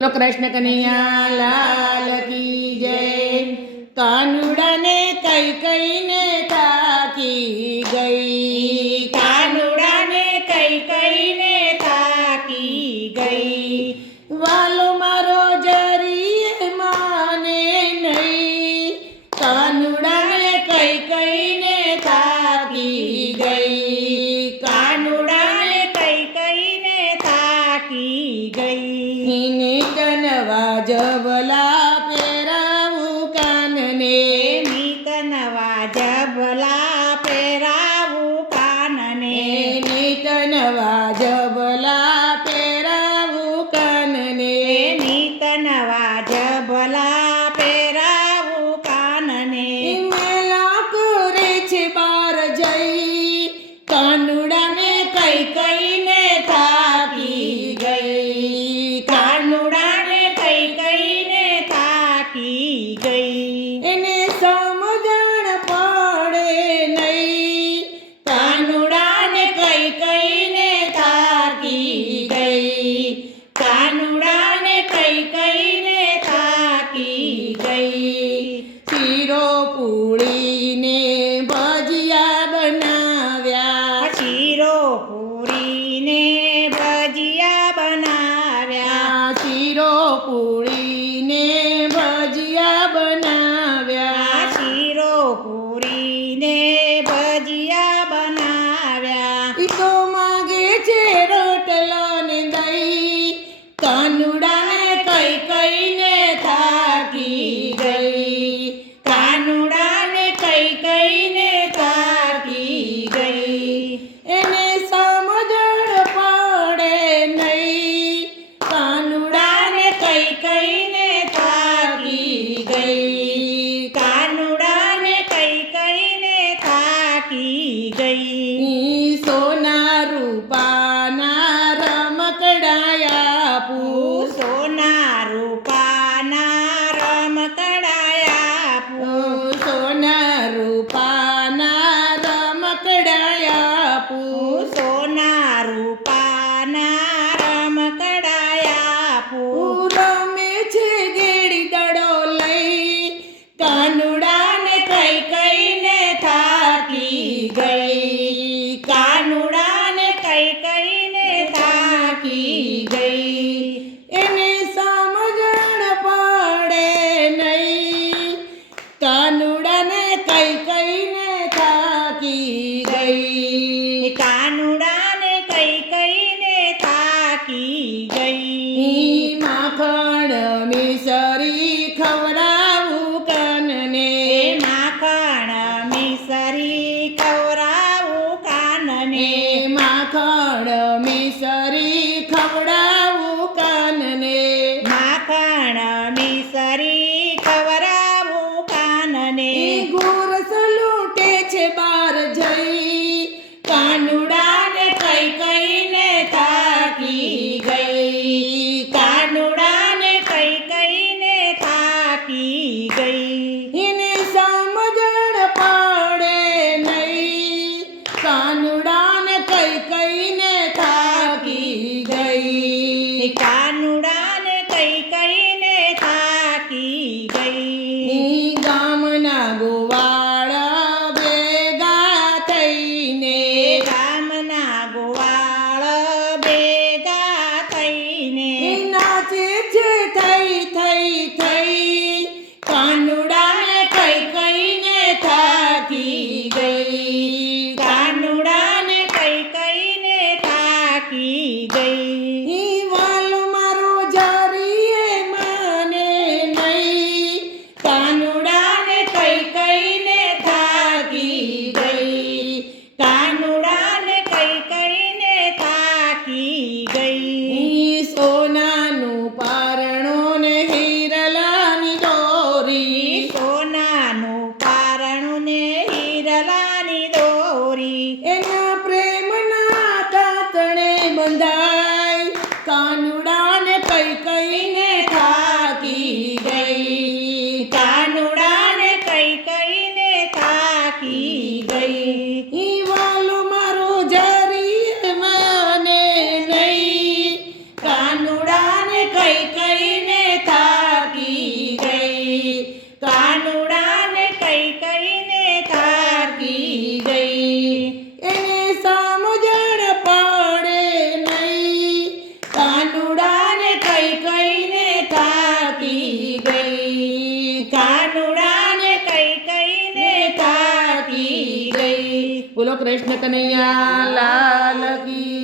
બોલો કૃષ્ણ કનૈયા લાલ કી જય। કાનુડાને કઈ કઈને થાકી ગઈ, કાનુડાને કઈ કઈને થાકી ગઈ। વાલો મારો જરીએ માને નહીં, કાનુડાને કઈ કઈને થાકી ગઈ, કાનુડાને કઈ કઈને થાકી ગઈ। નવા જબલા પહેરાવું કાનને, નીત નવા જબલા પહેરાવું કાનને, નીત નવા જબલા પહેરાવું કાનને, નીત નવા જબલા પહેરાવું કાનને। મેલા કરે છે બાર જઈ, કાનુડાને કઈ કઈને થાકી ગઈ, કાનુડાને કઈ કઈને થાકી ગઈ। એને સમજણ પડે નહીં, કાનુડાને કઈ કઈને થાકી ગઈ, કાનુડાને કઈ કઈને થાકી ગઈ। શીરો પૂળીને ભજીયા બનાવ્યા, શીરો પૂરીને ભજીયા બનાવ્યા, શીરો પૂળીને ભજીયા બનાવ્યા। શીરો પૂરીને ભજીયા બનાવ્યા। ઈ તો માગે છે રોટલો ને દહીં, કાનુડાને કઈ કઈને થાકી ગઈ, કાનુડાને કઈ કઈને થાકી ગઈ। એને સમજણ પડે નહીં, કાનુડાને કઈ કઈને થાકી ગઈ, કાનુડાને કઈ કઈને થાકી ગઈ। સોના રૂપાના રમકડાયા આપું, સોના રૂપાના રમકડાયા આપું, સોના રૂપાના રમકડાયા આપું, સોના રૂપાના રમકડાયા આપું। રમે છે ગેડી દડો લઈ, કાનુડાને કઈ કઈને થાકી ગઈ, કાનુડાને કઈ કઈને થાકી ગઈ। એને સમજણ પડે નહીં, કાનુડાને કઈ કઈને થાકી ગઈ, કાનુડાને કઈ કઈને થાકી ગઈ। માખણ મિસરી ખવડાવું કાનને, માખણ મિસરી ખવડાવું કાનને, માખણ મિસરી ખવડાવું કાનને, માખણ મિસરી ખવડાવું કાનને। ગુરસ લૂંટે છે બાર જઈ, કાનુડાને કઈ કઈને થાકી ગઈ, કાનુડાને કઈ કઈને બોલો કૃષ્ણ કનૈયા લાલ કી